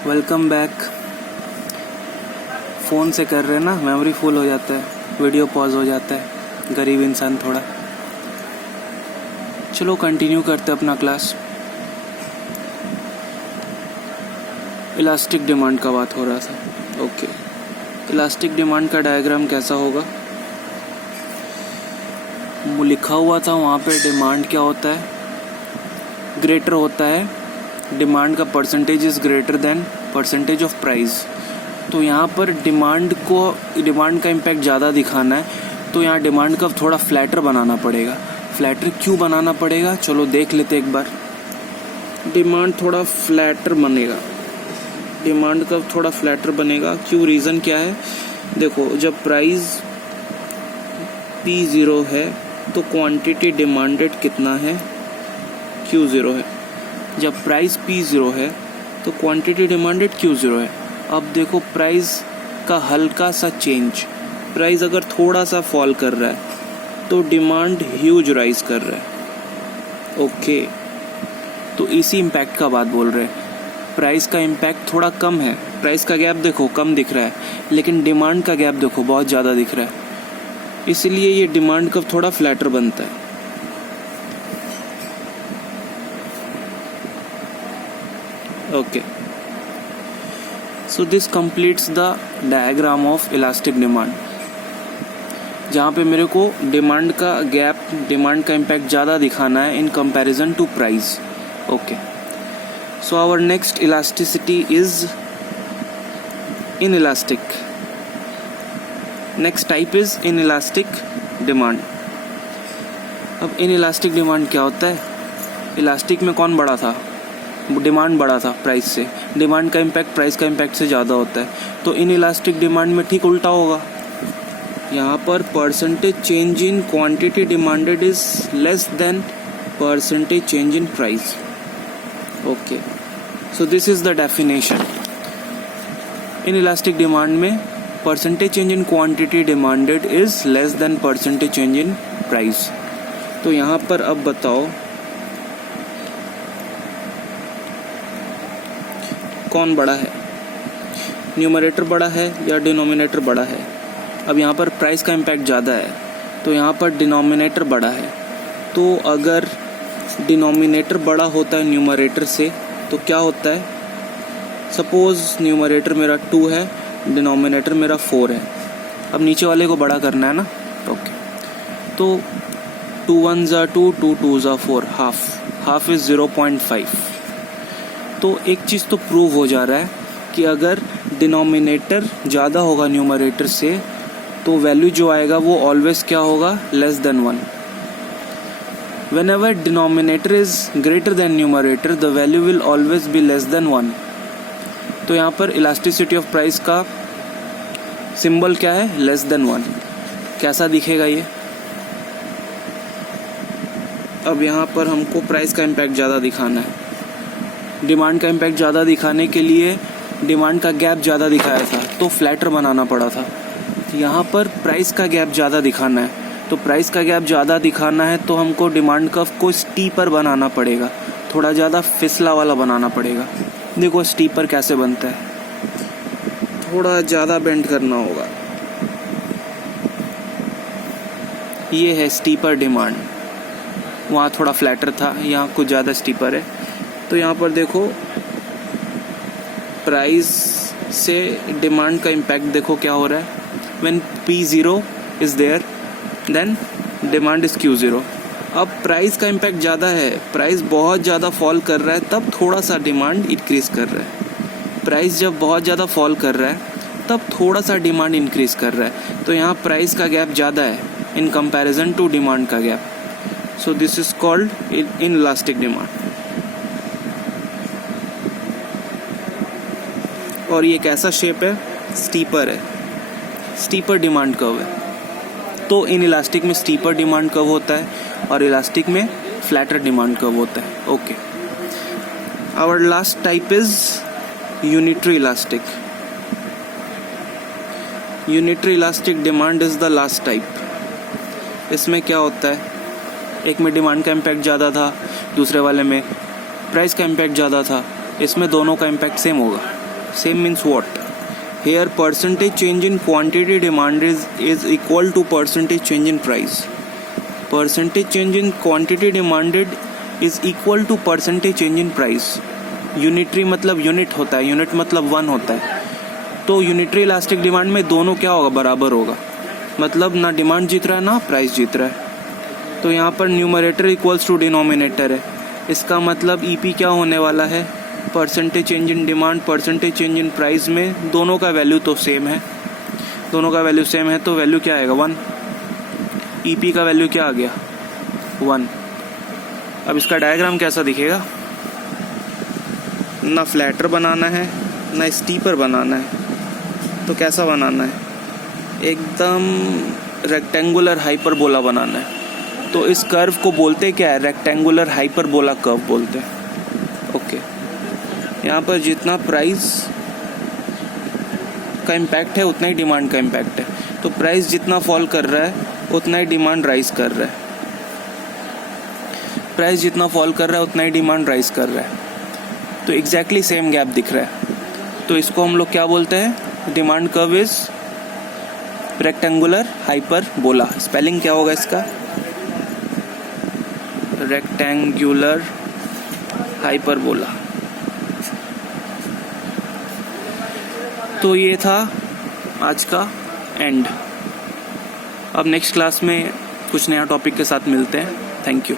Welcome back. Phone से कर रहे हैं ना, मेमोरी फुल हो जाता है, वीडियो पॉज हो जाता है, गरीब इंसान थोड़ा। चलो कंटिन्यू करते हैं अपना क्लास। इलास्टिक डिमांड का बात हो रहा था। ओके, इलास्टिक डिमांड का डायग्राम कैसा होगा? वो लिखा हुआ था वहाँ पे डिमांड क्या होता है, ग्रेटर होता है, डिमांड का percentage is greater than percentage of price. तो यहाँ पर डिमांड का इम्पैक्ट ज़्यादा दिखाना है, तो यहाँ डिमांड का थोड़ा फ्लैटर बनाना पड़ेगा। फ्लैटर क्यों बनाना पड़ेगा, चलो देख लेते एक बार। डिमांड थोड़ा फ्लैटर बनेगा, डिमांड का थोड़ा फ्लैटर बनेगा। क्यों, रीज़न क्या है? देखो, जब प्राइस P0 है तो क्वांटिटी डिमांडेड कितना है, Q0 है। जब प्राइस P0 है तो क्वांटिटी डिमांडेड Q0 है। अब देखो प्राइस का हल्का सा चेंज, प्राइस अगर थोड़ा सा फॉल कर रहा है तो डिमांड ह्यूज राइज कर रहा है। ओके, तो इसी इम्पैक्ट का बात बोल रहे हैं। प्राइस का इम्पैक्ट थोड़ा कम है, प्राइस का गैप देखो कम दिख रहा है, लेकिन डिमांड का गैप देखो बहुत ज़्यादा दिख रहा है, इसलिए ये डिमांड का थोड़ा फ्लैटर बनता है। Okay, so this completes the diagram of elastic demand, जहाँ पे मेरे को डिमांड का गैप, डिमांड का इम्पैक्ट ज़्यादा दिखाना है in comparison to price. Okay, so our next elasticity is inelastic. Next type is inelastic demand. अब इनइलास्टिक डिमांड क्या होता है? इलास्टिक में कौन बड़ा था? डिमांड बड़ा था प्राइस से, डिमांड का इम्पैक्ट प्राइस का इम्पैक्ट से ज़्यादा होता है। तो इनइलास्टिक डिमांड में ठीक उल्टा होगा। यहाँ पर percentage change in quantity demanded is less than percentage change in price. Okay, so this is the definition. Inelastic demand में percentage change in quantity demanded is less than percentage change in price. तो यहाँ पर अब बताओ कौन बड़ा है, numerator बड़ा है या डिनोमिनेटर बड़ा है? अब यहाँ पर प्राइस का इम्पैक्ट ज़्यादा है तो यहाँ पर डिनोमिनेटर बड़ा है। तो अगर डिनोमिनेटर बड़ा होता है न्यूमरेटर से तो क्या होता है? सपोज न्यूमरेटर मेरा 2 है, डिनोमिनेटर मेरा 4 है। अब नीचे वाले को बड़ा करना है ना। ओके, तो 2 1s are 2, 2 2s are 4, half is 0.5। तो एक चीज़ तो प्रूव हो जा रहा है कि अगर डिनोमिनेटर ज़्यादा होगा न्यूमरेटर से तो वैल्यू जो आएगा वो ऑलवेज क्या होगा, less than 1। Whenever denominator is greater than numerator the value will always be less than 1। तो यहाँ पर इलास्टिसिटी ऑफ प्राइस का सिंबल क्या है, लेस देन 1। कैसा दिखेगा ये? अब यहाँ पर हमको प्राइस का इम्पैक्ट ज़्यादा दिखाना है, डिमांड का इम्पैक्ट ज़्यादा दिखाने के लिए डिमांड का गैप ज़्यादा दिखाया था तो फ्लैटर बनाना पड़ा था। यहाँ पर प्राइस का गैप ज़्यादा दिखाना है, तो प्राइस का गैप ज़्यादा दिखाना है तो हमको डिमांड कर्व को स्टीपर बनाना पड़ेगा, थोड़ा ज़्यादा फिसला वाला बनाना पड़ेगा। देखो स्टीपर कैसे बनता है, थोड़ा ज़्यादा बेंड करना होगा। ये है स्टीपर डिमांड, वहाँ थोड़ा फ्लैटर था, यहाँ कुछ ज़्यादा स्टीपर है। तो यहाँ पर देखो प्राइस से डिमांड का इम्पैक्ट देखो क्या हो रहा है। When P0 is there then demand is Q0। अब प्राइस का इम्पैक्ट ज़्यादा है, प्राइस बहुत ज़्यादा फॉल कर रहा है तब थोड़ा सा डिमांड इंक्रीज कर रहा है। प्राइस जब बहुत ज़्यादा फॉल कर रहा है तब थोड़ा सा डिमांड इंक्रीज कर रहा है। तो यहाँ प्राइस का गैप ज़्यादा है इन कंपैरिजन टू डिमांड का gap. So this is called inelastic demand. और ये कैसा शेप है, स्टीपर है, स्टीपर डिमांड कर्व है। तो इनइलास्टिक में स्टीपर डिमांड कर्व होता है और इलास्टिक में फ्लैटर डिमांड कर्व होता है। Okay, our last type is unitary elastic. Unitary elastic demand is the last type. इसमें क्या होता है, एक में डिमांड का इम्पैक्ट ज़्यादा था, दूसरे वाले में प्राइस का इम्पैक्ट ज़्यादा था, इसमें दोनों का इम्पैक्ट सेम होगा। Same means what? Here percentage change in quantity demand is equal to percentage change in price. Percentage change in quantity demanded is equal to percentage change in price. Unitary मतलब unit होता है, unit मतलब 1 होता है. तो unitary elastic demand में दोनों क्या होगा, बराबर होगा. मतलब ना डिमांड जीत रहा है ना प्राइस जीत रहा है. तो यहाँ पर न्यूमरेटर इक्वल्स टू डिनोमिनेटर है. इसका मतलब ईपी क्या होने वाला है, percentage change in demand percentage change in price में दोनों का वैल्यू तो सेम है. दोनों का वैल्यू सेम है तो वैल्यू क्या आएगा 1. ईपी का वैल्यू क्या आ गया 1. अब इसका डायग्राम कैसा दिखेगा, ना फ्लैटर बनाना है ना स्टीपर बनाना है. तो कैसा बनाना है, एकदम रेक्टेंगुलर हाइपरबोला बनाना है. तो इस कर्व को बोलते क्या है, रेक्टेंगुलर हाइपरबोला कर्व बोलते हैं. ओके, यहाँ पर जितना प्राइस का इम्पैक्ट है उतना ही डिमांड का इम्पैक्ट है. तो प्राइस जितना फॉल कर रहा है उतना ही डिमांड राइज कर रहा है. प्राइस जितना फॉल कर रहा है उतना ही डिमांड राइज कर रहा है. तो एग्जैक्टली सेम गैप दिख रहा है. तो इसको हम लोग क्या बोलते हैं, demand curve is rectangular hyperbola. Spelling क्या होगा इसका, रेक्टेंगुलर हाइपरबोला. तो ये था आज का एंड. अब नेक्स्ट क्लास में कुछ नया टॉपिक के साथ मिलते हैं. Thank you.